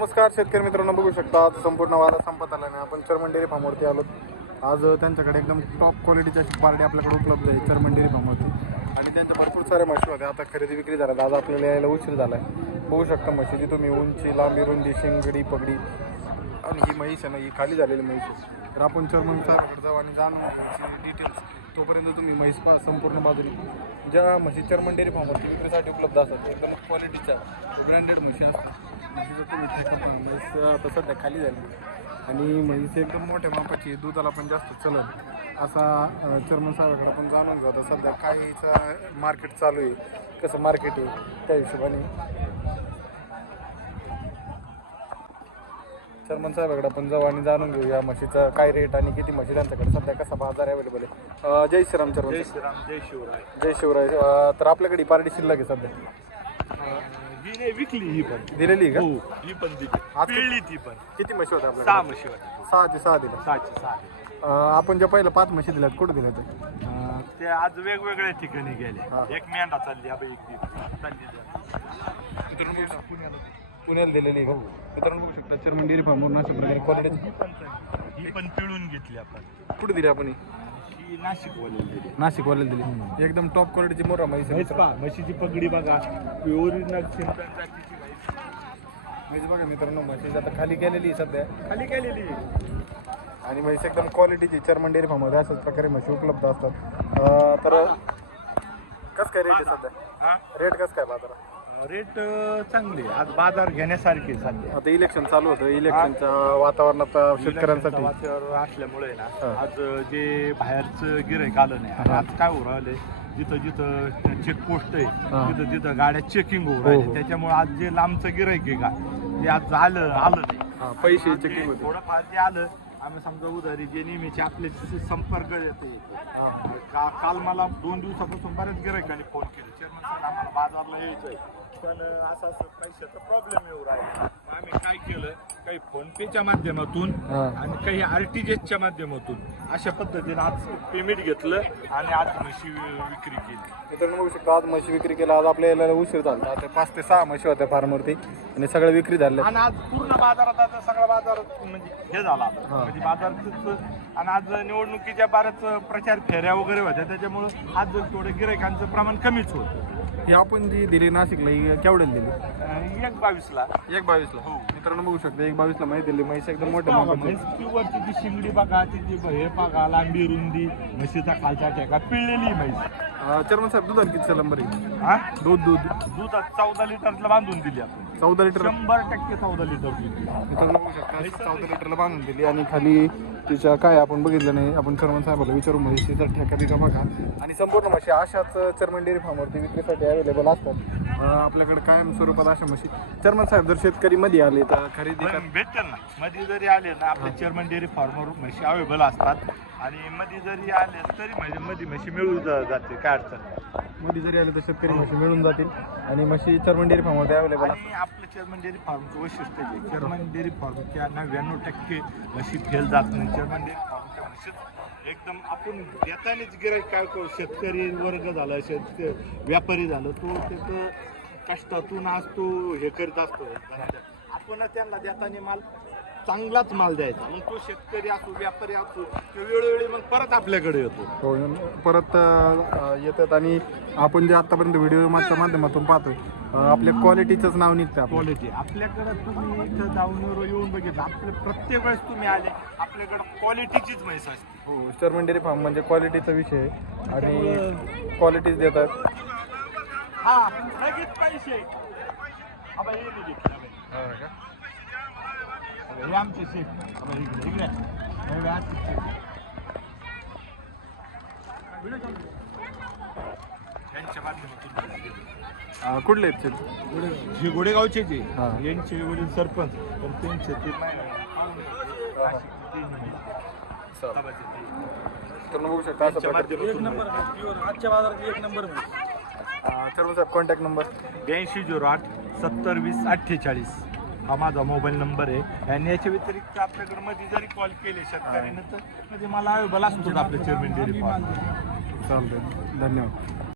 नमस्कार शेतकरी मित्रांनो बघू शकता आज संपूर्ण वादा संपत आला नाही आपण चरमंडेरी फार्मवरती आलो आज त्यांच्याकडे एकदम टॉप क्वालिटीच्या पार्टी आपल्याकडे उपलब्ध आहे चरमंडेरी फार्मवरती आणि त्यांच्या भरपूर साऱ्या म्हशी होत्या. आता खरेदी विक्री झाल्या आज आपल्याला यायला उशीर झाला आहे बघू शकता म्हशीची तुम्ही उंची लांबी रुंदी शिंगडी पगडी. आणि ही म्हैस आहे ना ही खाली झालेली म्हैस आहे. तर आपण चर्मन साहेबाकडे जाऊ आणि जाणून डिटेल्स तोपर्यंत तुम्ही म्हैस पा संपूर्ण बाजूने. ज्या म्हशी चर्मन डेअरी फार्मवरती विक्रीसाठी उपलब्ध असतात एकदम क्वालिटीच्या ब्रँडेड म्हशी असतात. पण म्हैस आता सध्या खाली झाली आणि म्हैस एकदम मोठ्या मापाची दुधाला पण जास्त चलत असा चर्मन साहेबाकडे आपण जाणून घेऊ आता सध्या काहीचा मार्केट चालू आहे कसं मार्केट आहे त्या हिशोबाने चर्मन साहेबाकडे आपण जाऊ आणि जाणून घेऊ या म्हशीचा काय रेट आणि किती म्हशी त्यांच्याकडे सध्या कसा बाजार अवेलेबल आहे जय श्रीराम चर्मन जय श्रीराम जय शिवराय. जय शिवराय. तर आपल्याकडे पार्टी शिल्लक आहे सध्या. ही नाही विकली ही पण. दिलेली आहे हो ही पण दिली. आज- पिळली ती पण. का किती म्हशी होत्या सहा आपल्याकडे म्हशी होत्या. सहा ते सहा दिल्या सहाची. सहा अं, आपण ज्या पहिल्या पाच म्हशी दिल्यात कुठे दिल्या ते अं, ते आज वेगवेगळ्या ठिकाणी हा. गेले एक मेंढा चालली आता एक ती चालली. पुण्याला पुण्याला दिलेली हो. मित्रांनो बघू शकता. चर्मन डेअरी फार्मवर अशा प्रकारे क्वालिटी. ही पण पिळून घेतली आपण. कुठे दिली आपण ही? नाशिक वाली दिली. नाशिक वाल्याला दिली एकदम टॉप क्वालिटीची मोरा म्हैस आहे. पहा म्हशीची पगडी बघा. ओरिजिनल जातीची म्हैस. म्हैस बघा मित्रांनो म्हशीची आता खाली गेलेली आहे सध्या. खाली गेलेली आणि म्हैस एकदम क्वालिटीची चर्मन डेअरी फार्ममध्ये अशाच प्रकारे म्हशी उपलब्ध असतात. अं, तर कसं काय रेट आहे सध्या? हा? रेट कसं काय बाजारात? रेट चांगले आज बाजार घेण्यासारखे सध्या. आता इलेक्शन चालू होतं. इलेक्शनच्या वातावरणात शेतकऱ्यांसाठी. वातावरण असल्यामुळे ना हा. आज जे बाहेरचं गिराईक आलं नाही आज काय होऊ राहिले जिथं जिथं चेक पोस्ट आहे हा. तिथं तिथं गाड्या चेकिंग होऊ हो, राहिले हो. त्याच्यामुळे आज जे लांबचं गिराईक आहे का ते आज आलं आलं नाही. हा, पैसे चेकिंग थोडंफार ते आलं आम्ही समजा उधारी जे नेहमीचे आपले संपर्क येते. का काल मला दोन दिवसापासून बऱ्याच गिरायकांनी फोन केले. चेअरमन आम्हाला बाजारला यायचंय. पण असं असं पैशाचा प्रॉब्लेम येऊ राहिला. आम्ही काय केलं? काही फोन पेच्या माध्यमातून. आणि काही आर टी च्या माध्यमातून अशा पद्धतीने आज पेमेंट घेतलं आणि आज म्हशी विक्री केली. मित्रांनो बघू शकतो आज म्हशी विक्री केला आज आपल्या यायला उशीर झाला. आता पाच ते सहा म्हशी होत्या फार्मवरती आणि सगळ्या विक्री झाल्या. आणि आज पूर्ण बाजारात आता सगळा बाजार म्हणजे हे झाला आता. म्हणजे बाजार आणि आज निवडणुकीच्या बऱ्याच प्रचार फेऱ्या वगैरे होत्या त्याच्यामुळं आज थोडं गिरायकांचं प्रमाण कमीच होतं. ही आपण जी दिली नाशिकला ही केवढ्याला दिली? एक बावीसला. एक बावीसला? हो. मित्रांनो बघू शकता एक बावीसला माहिती दिली म्हैस एकदम मोठ्या मापाची. म्हैस प्युअरची ती शिंगडी बघा तिची हे बघा लांबी रुंदी म्हशीचा खालचा ठेका पिळलेली म्हैस. अं, चर्मन साहेब दुधाला किती नंबर आहे. हा? दूध दूध. दूध चौदा लिटरला बांधून दिली आपण. चौदा लिटर. शंभर टक्के चौदा लिटर दिली. मित्रांनो बघू शकता अशी चौदा लिटरला बांधून दिली आणि खाली तिच्या काय आपण बघितलं नाही आपण चर्मन साहेबाला विचारू म्हशीचा ठेका बिका बघा. आणि संपूर्ण म्हशी अशाच चर्मन डेअरी फार्मवरती विक्रीसाठी अवेलेबल असतात. आपल्याकडे कायम स्वरूपात अशा म्हशी. चर्मन साहेब जर शेतकरी मध्ये आले तर खरेदी कर भेटेल ना. मध्ये जरी आले ना आपले चेअरमन डेअरी फार्मर म्हशी अवेलेबल असतात. आणि मध्ये जरी आले तरी म्हणजे मध्ये म्हशी मिळून जा- जाते काय अडचण नाही. मध्ये जरी आले तर शेतकरी म्हशी मिळून जातील. आणि म्हशी चर्मन डेअरी फार्ममध्ये अवेलेबल आणि आपलं चेअरमन डेअरी फार्मचं वैशिष्ट्य आहे चेअरमन डेअरी फार्मच्या नव्याण्णव टक्के म्हशी फेल जात नाही. चेअरमन डेअरी फार्मच्या म्हशीत एकदम आपण देतानीच गिराईक काय करू? शेतकरी वर्ग झाला शेत व्यापारी झालं तो त्याचं कष्टातून आज तो हे करीत असतो. आपण त्यांना देताना माल चांगलाच माल द्यायचा. मग तो शेतकरी असो व्यापारी असो तो वेळोवेळी मग परत आपल्याकडे येतो. हो परत अं, येतात आणि आपण जे आतापर्यंत व्हिडिओ माध्यमातून पाहतोय अं, आपल्या क्वालिटीचंच नाव निघतं आपलं. क्वालिटी. आपल्याकडे तुम्ही इथं जाऊन येऊन बघितलं. आपले प्रत्येक वेळेस तुम्ही आले आपल्याकडे क्वालिटीचीच म्हैस असते. हो चर्मन डेअरी फार्म म्हणजे क्वालिटीचा विषय आहे आणि क्वालिटीच देतात. हा लगेच पैसे. अबा हे घेतलं बाई. हे आमचे शेत. हे इकडे इकडे. हे अं, कुठले आहेत शेत? हे गोडेगावचे जे. यांचे वडील सरपंच. पण त्यांचे ते. तर बघू शकता अशा प्रकारे. आजच्या बाजारात एक नंबर चर्मन साहेब कॉन्टॅक्ट नंबर ब्याऐंशी झिरो आठ सत्तर वीस अठ्ठेचाळीस. हा माझा मोबाईल नंबर आहे. आणि याच्या व्यतिरिक्त आपल्याकडे मध्ये जरी कॉल केले शेतकऱ्यानं तर म्हणजे मला अवेलेबल असतो आपल्या चेअरमॅन डेअरी फार्म चालतंय. धन्यवाद.